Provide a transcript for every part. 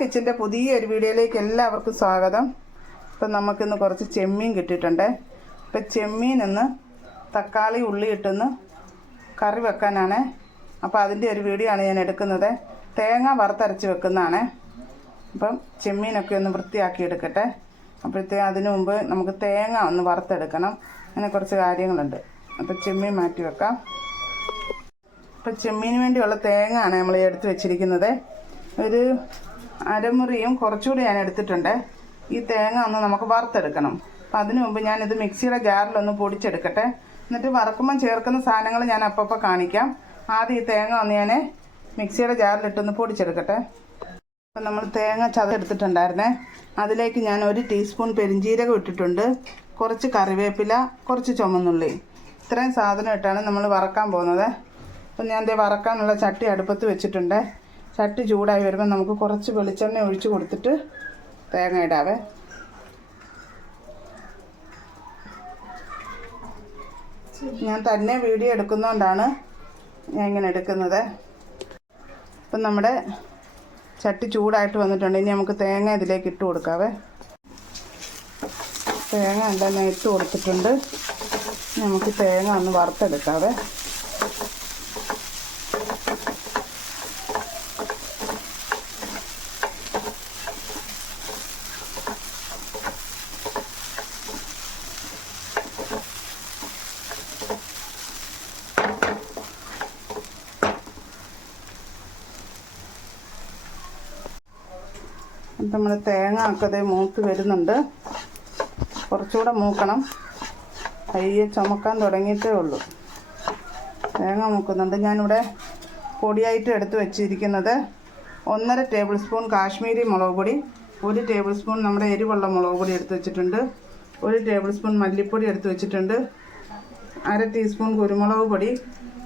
കിച്ചൻ്റെ പുതിയൊരു വീഡിയോയിലേക്ക് എല്ലാവർക്കും സ്വാഗതം. ഇപ്പം നമുക്കിന്ന് കുറച്ച് ചെമ്മീൻ കിട്ടിയിട്ടുണ്ട്. ഇപ്പം ചെമ്മീനിന്ന് തക്കാളി ഉള്ളി ഇട്ടൊന്ന് കറി വെക്കാനാണ്. അപ്പോൾ അതിൻ്റെ ഒരു വീഡിയോ ആണ് ഞാൻ എടുക്കുന്നത്. തേങ്ങ വറുത്തരച്ച് വെക്കുന്നതാണ്. അപ്പം ചെമ്മീനൊക്കെ ഒന്ന് വൃത്തിയാക്കി എടുക്കട്ടെ. അപ്പോഴത്തേക്ക് അതിനു മുമ്പ് നമുക്ക് തേങ്ങ ഒന്ന് വറുത്തെടുക്കണം. അങ്ങനെ കുറച്ച് കാര്യങ്ങളുണ്ട്. അപ്പം ചെമ്മീൻ മാറ്റി വെക്കാം. ഇപ്പം ചെമ്മീന് വേണ്ടിയുള്ള തേങ്ങ ആണ് നമ്മൾ എടുത്ത് വെച്ചിരിക്കുന്നത്. ഒരു അരമുറിയും കുറച്ചുകൂടി ഞാൻ എടുത്തിട്ടുണ്ട്. ഈ തേങ്ങ ഒന്ന് നമുക്ക് വറുത്തെടുക്കണം. അപ്പം അതിനു മുമ്പ് ഞാനിത് മിക്സിയുടെ ജാറിലൊന്ന് പൊടിച്ചെടുക്കട്ടെ. എന്നിട്ട് വറക്കുമ്പം ചേർക്കുന്ന സാധനങ്ങൾ ഞാൻ അപ്പം കാണിക്കാം. ആദ്യം ഈ തേങ്ങ ഒന്ന് ഞാൻ മിക്സിയുടെ ജാറിലിട്ടൊന്ന് പൊടിച്ചെടുക്കട്ടെ. അപ്പം നമ്മൾ തേങ്ങ ചതച്ചെടുത്തിട്ടുണ്ടായിരുന്നേ. അതിലേക്ക് ഞാൻ 1 ടീസ്പൂൺ പെരിഞ്ജീരകം ഇട്ടിട്ടുണ്ട്. കുറച്ച് കറിവേപ്പില, കുറച്ച് ചുമന്നുള്ളി, ഇത്രയും സാധനം ഇട്ടാണ് നമ്മൾ വറക്കാൻ പോകുന്നത്. അപ്പം ഞാൻ ദേ വറക്കാനുള്ള ചട്ടി അടുപ്പത്ത് വെച്ചിട്ടുണ്ട്. ചട്ടി ചൂടായി വരുമ്പോൾ നമുക്ക് കുറച്ച് വെളിച്ചെണ്ണ ഒഴിച്ച് കൊടുത്തിട്ട് തേങ്ങ ഇടാവേ. ഞാൻ തന്നെ വീഡിയോ എടുക്കുന്നതുകൊണ്ടാണ് ഞാൻ ഇങ്ങനെ എടുക്കുന്നത്. അപ്പം നമ്മുടെ ചട്ടി ചൂടായിട്ട് വന്നിട്ടുണ്ട്. ഇനി നമുക്ക് തേങ്ങ ഇതിലേക്ക് ഇട്ട് കൊടുക്കാവേ. തേങ്ങ എല്ലാം ഞാൻ ഇട്ട് കൊടുത്തിട്ടുണ്ട്. നമുക്ക് തേങ്ങ ഒന്ന് വറുത്തെടുക്കാവേ. നമ്മൾ തേങ്ങ ഒക്കെ മൂത്ത് വരുന്നുണ്ട്. കുറച്ചുകൂടെ മൂക്കണം. കയ്യെ ചുമക്കാൻ തുടങ്ങിയിട്ടേ ഉള്ളൂ. തേങ്ങ മൂക്കുന്നുണ്ട്. ഞാനിവിടെ പൊടിയായിട്ട് എടുത്ത് വെച്ചിരിക്കുന്നത് 1.5 ടേബിൾ സ്പൂൺ കാശ്മീരി മുളക് പൊടി, 1 ടേബിൾ സ്പൂൺ നമ്മുടെ എരിവുള്ള മുളക് പൊടി എടുത്ത് വെച്ചിട്ടുണ്ട്, 1 ടേബിൾ സ്പൂൺ മല്ലിപ്പൊടി എടുത്ത് വെച്ചിട്ടുണ്ട്, 1/2 ടീസ്പൂൺ കുരുമുളക് പൊടി,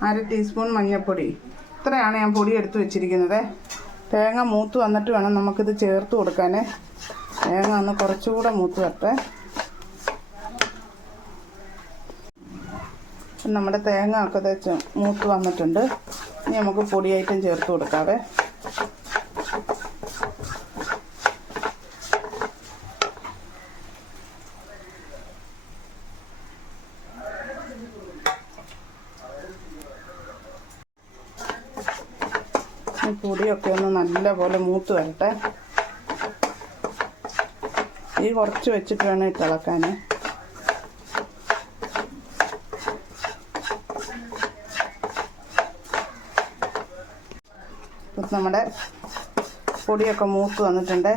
1/2 ടീസ്പൂൺ മഞ്ഞൾപ്പൊടി. ഇത്രയാണ് ഞാൻ പൊടി എടുത്ത് വെച്ചിരിക്കുന്നത്. തേങ്ങ മൂത്ത് വന്നിട്ട് വേണം നമുക്കിത് ചേർത്ത് കൊടുക്കാൻ. തേങ്ങ ഒന്ന് കുറച്ചുകൂടെ മൂത്ത് വരട്ടെ. നമ്മുടെ തേങ്ങ ഒക്കെ മൂത്ത് വന്നിട്ടുണ്ട്. ഇനി നമുക്ക് പൊടിയായിട്ടും ചേർത്ത് കൊടുക്കാവേ. പൊടിയൊക്കെ ഒന്ന് നല്ലപോലെ മൂത്ത് വരട്ടെ. ഈ കുറച്ച് വെച്ചിട്ട് വേണം ഇട്ടിളക്കാൻ. നമ്മുടെ പൊടിയൊക്കെ മൂത്ത് വന്നിട്ടുണ്ട്.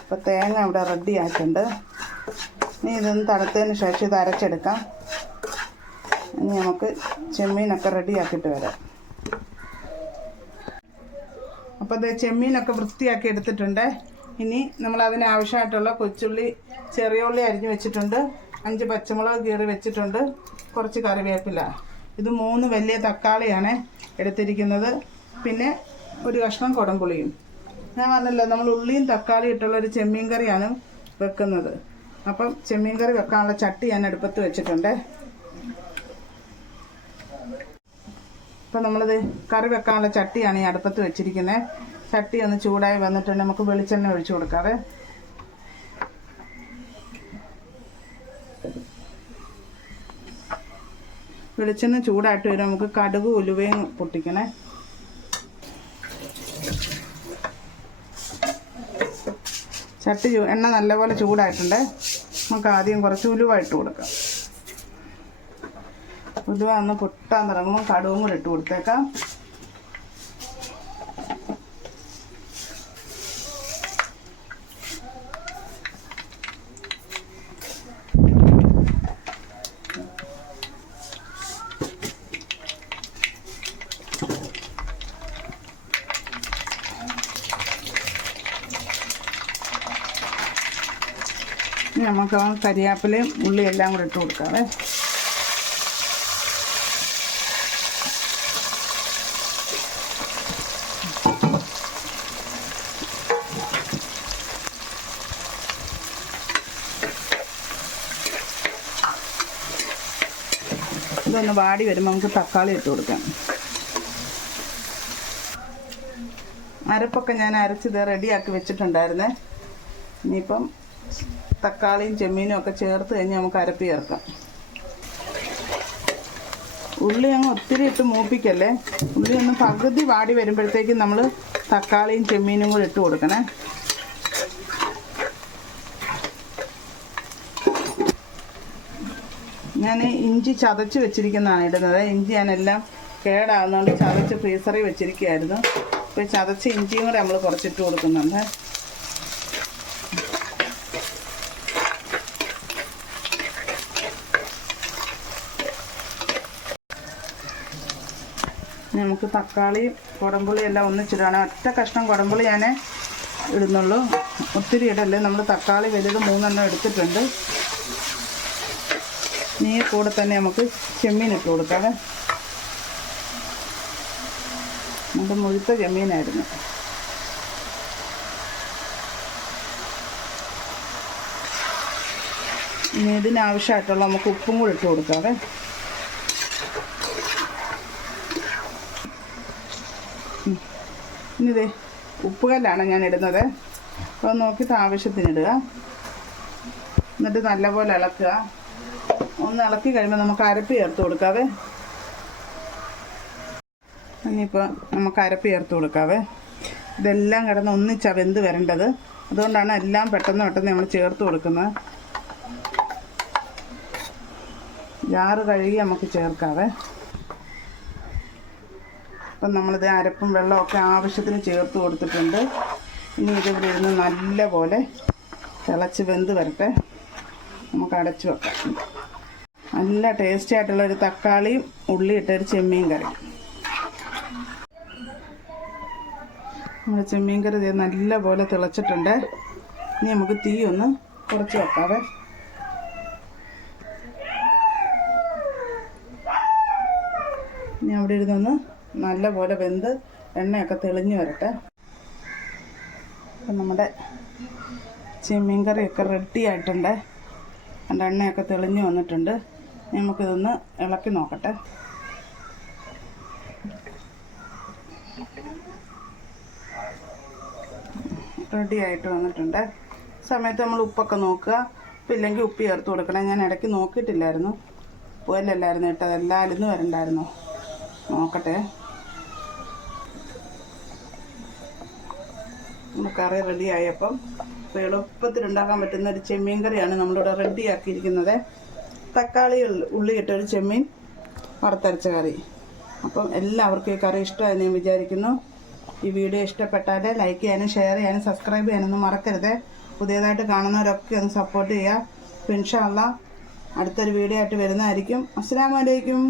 അപ്പോൾ തേങ്ങ ഇവിടെ റെഡി ആയിട്ടുണ്ട്. ഇനി ഇതൊന്ന് തണുത്തതിന് ശേഷം ഇത് അരച്ചെടുക്കാം. ഇനി നമുക്ക് ചെമ്മീനൊക്കെ റെഡിയാക്കിയിട്ട് വരാം. അപ്പോൾ ഇത് ചെമ്മീനൊക്കെ വൃത്തിയാക്കി എടുത്തിട്ടുണ്ട്. ഇനി നമ്മൾ അതിനാവശ്യമായിട്ടുള്ള കൊച്ചുള്ളി, ചെറിയ ഉള്ളി അരിഞ്ഞ് വെച്ചിട്ടുണ്ട്, 5 പച്ചമുളക് കീറി വെച്ചിട്ടുണ്ട്, കുറച്ച് കറിവേപ്പില. ഇത് 3 വലിയ തക്കാളിയാണ് എടുത്തിരിക്കുന്നത്. പിന്നെ ഒരു കഷ്ണം കുടംപുളിയും. ഞാൻ പറഞ്ഞല്ലോ നമ്മൾ ഉള്ളിയും തക്കാളി ഇട്ടുള്ളൊരു ചെമ്മീൻ കറിയാണ് വെക്കുന്നത്. അപ്പം ചെമ്മീൻ കറി വെക്കാനുള്ള ചട്ടി ഞാൻ അടുപ്പത്ത് വെച്ചിട്ടുണ്ട്. ഇപ്പം നമ്മളിത് കറി വെക്കാനുള്ള ചട്ടിയാണ് ഈ അടുപ്പത്ത് വെച്ചിരിക്കുന്നത്. ചട്ടി ഒന്ന് ചൂടായി വന്നിട്ടുണ്ട്. നമുക്ക് വെളിച്ചെണ്ണ ഒഴിച്ചു കൊടുക്കാവേ. വെളിച്ചെണ്ണ ചൂടായിട്ട് വരും. നമുക്ക് കടുക് ഉലുവയും പൊട്ടിക്കണേ. ചട്ടി എണ്ണ നല്ലപോലെ ചൂടായിട്ടുണ്ട്. നമുക്ക് ആദ്യം കുറച്ച് ഉലുവ ഇട്ട് കൊടുക്കാം. ഉലുവ ഒന്ന് പൊട്ടാൻ തുടങ്ങുമ്പോൾ കടുവും കൂടെ ഇട്ട് കൊടുത്തേക്കാം. നമുക്ക് കരിയാപ്പിലയും ഉള്ളിയും എല്ലാം കൂടെ ഇട്ട് കൊടുക്കാവേ. ഇതൊന്ന് വാടി വരുമ്പോൾ നമുക്ക് തക്കാളി ഇട്ട് കൊടുക്കാം. അരപ്പൊക്കെ ഞാൻ അരച്ചിത് റെഡിയാക്കി വെച്ചിട്ടുണ്ടായിരുന്നേ. ഇനിയിപ്പം തക്കാളിയും ചെമ്മീനും ഒക്കെ ചേർത്ത് കഴിഞ്ഞ് നമുക്ക് അരപ്പ് ചേർക്കാം. ഉള്ളി അങ്ങ് ഒത്തിരി ഇട്ട് മൂപ്പിക്കല്ലേ. ഉള്ളി ഒന്ന് പകുതി വാടി വരുമ്പോഴത്തേക്കും നമ്മൾ തക്കാളിയും ചെമ്മീനും കൂടി ഇട്ട് കൊടുക്കണേ. ഞാൻ ഇഞ്ചി ചതച്ച് വെച്ചിരിക്കുന്നതാണ് ഇടുന്നത്. ഇഞ്ചി ഞാനെല്ലാം കേടാകുന്നതുകൊണ്ട് ചതച്ച് ഫ്രീസറിൽ വെച്ചിരിക്കുകയായിരുന്നു. അപ്പോൾ ചതച്ച ഇഞ്ചിയും കൂടെ നമ്മൾ കുറച്ചിട്ട് കൊടുക്കുന്നുണ്ട്. നമുക്ക് തക്കാളി കുടംപുളി എല്ലാം ഒന്നിച്ചിടണം. ഒറ്റ കഷ്ണം കുടംപുളി ഞാൻ ഇടുന്നുള്ളൂ, ഒത്തിരി ഇടല്ലേ. നമ്മൾ തക്കാളി വലുത് 3 എടുത്തിട്ടുണ്ട്. ഈ കൂടെ തന്നെ നമുക്ക് ചെമ്മീൻ ഇട്ട് കൊടുക്കാതെ. നമുക്ക് മുഴുത്ത ചെമ്മീനായിരുന്നു. ഇനി ഇതിനാവശ്യമായിട്ടുള്ള നമുക്ക് ഉപ്പും കൂടി ഇട്ട് കൊടുക്കാതെ. ഇനിതേ ഉപ്പുകല്ലാണ് ഞാൻ ഇടുന്നത്. അപ്പോൾ നോക്കിയിട്ട് ആവശ്യത്തിനിടുക. എന്നിട്ട് നല്ലപോലെ ഇളക്കുക. ഒന്ന് ഇളക്കി കഴിയുമ്പോൾ നമുക്ക് അരപ്പ് ചേർത്ത് കൊടുക്കാവേ. ഇനിയിപ്പോൾ നമുക്ക് അരപ്പ് ചേർത്ത് കൊടുക്കാവേ. ഇതെല്ലാം കിടന്ന് ഒന്നിച്ചാണ് വെന്ത് വരേണ്ടത്. അതുകൊണ്ടാണ് എല്ലാം പെട്ടെന്ന് നമ്മൾ ചേർത്ത് കൊടുക്കുന്നത്. ജാറ് കഴുകി നമുക്ക് ചേർക്കാവേ. അപ്പം നമ്മളിത് അരപ്പും വെള്ളമൊക്കെ ആവശ്യത്തിന് ചേർത്ത് കൊടുത്തിട്ടുണ്ട്. ഇനി ഇതിവിടെ ഇരുന്ന് നല്ലപോലെ തിളച്ച് വെന്ത് വരട്ടെ. നമുക്ക് അടച്ചു വെക്കാം. നല്ല ടേസ്റ്റി ആയിട്ടുള്ളൊരു തക്കാളിയും ഉള്ളി ഇട്ടൊരു ചെമ്മീൻ കറി. നമ്മുടെ ചെമ്മീൻ കറി നല്ലപോലെ തിളച്ചിട്ടുണ്ട്. ഇനി നമുക്ക് തീ ഒന്ന് കുറച്ച് വെക്കാവേ. ഇനി അവിടെ ഇരുന്നൊന്ന് നല്ലപോലെ വെന്ത് എണ്ണയൊക്കെ തെളിഞ്ഞ് വരട്ടെ. അപ്പം നമ്മുടെ ചെമ്മീൻ കറിയൊക്കെ റെഡി ആയിട്ടുണ്ട്. അതിൻ്റെ എണ്ണയൊക്കെ തെളിഞ്ഞ് വന്നിട്ടുണ്ട്. നമുക്കിതൊന്ന് ഇളക്കി നോക്കട്ടെ. റെഡി ആയിട്ട് വന്നിട്ടുണ്ട്. സമയത്ത് നമ്മൾ ഉപ്പൊക്കെ നോക്കുക. ഉപ്പില്ലെങ്കിൽ ഉപ്പ് ചേർത്ത് കൊടുക്കണം. ഞാൻ ഇടയ്ക്ക് നോക്കിയിട്ടില്ലായിരുന്നു. ഉപ്പല്ലല്ലായിരുന്നു ഇട്ടത്, എല്ലാം അലിന്ന് വരണ്ടായിരുന്നു. നോക്കട്ടെ. കറി റെഡി ആയപ്പം എളുപ്പത്തിൽ ഉണ്ടാക്കാൻ പറ്റുന്ന ഒരു ചെമ്മീൻ കറിയാണ് നമ്മളിവിടെ റെഡിയാക്കിയിരിക്കുന്നത്. തക്കാളി ഉള്ളി ഇട്ടൊരു ചെമ്മീൻ വറുത്തരച്ച കറി. അപ്പം എല്ലാവർക്കും ഈ കറി ഇഷ്ടമായി ഞാൻ വിചാരിക്കുന്നു. ഈ വീഡിയോ ഇഷ്ടപ്പെട്ടാൽ ലൈക്ക് ചെയ്യാനും ഷെയർ ചെയ്യാനും സബ്സ്ക്രൈബ് ചെയ്യാനൊന്നും മറക്കരുത്. പുതിയതായിട്ട് കാണുന്നവരൊക്കെ ഒന്ന് സപ്പോർട്ട് ചെയ്യുക. ഇൻഷാ അല്ലാഹ് അടുത്തൊരു വീഡിയോ ആയിട്ട് വരുന്നതായിരിക്കും. അസ്സലാമു അലൈക്കും.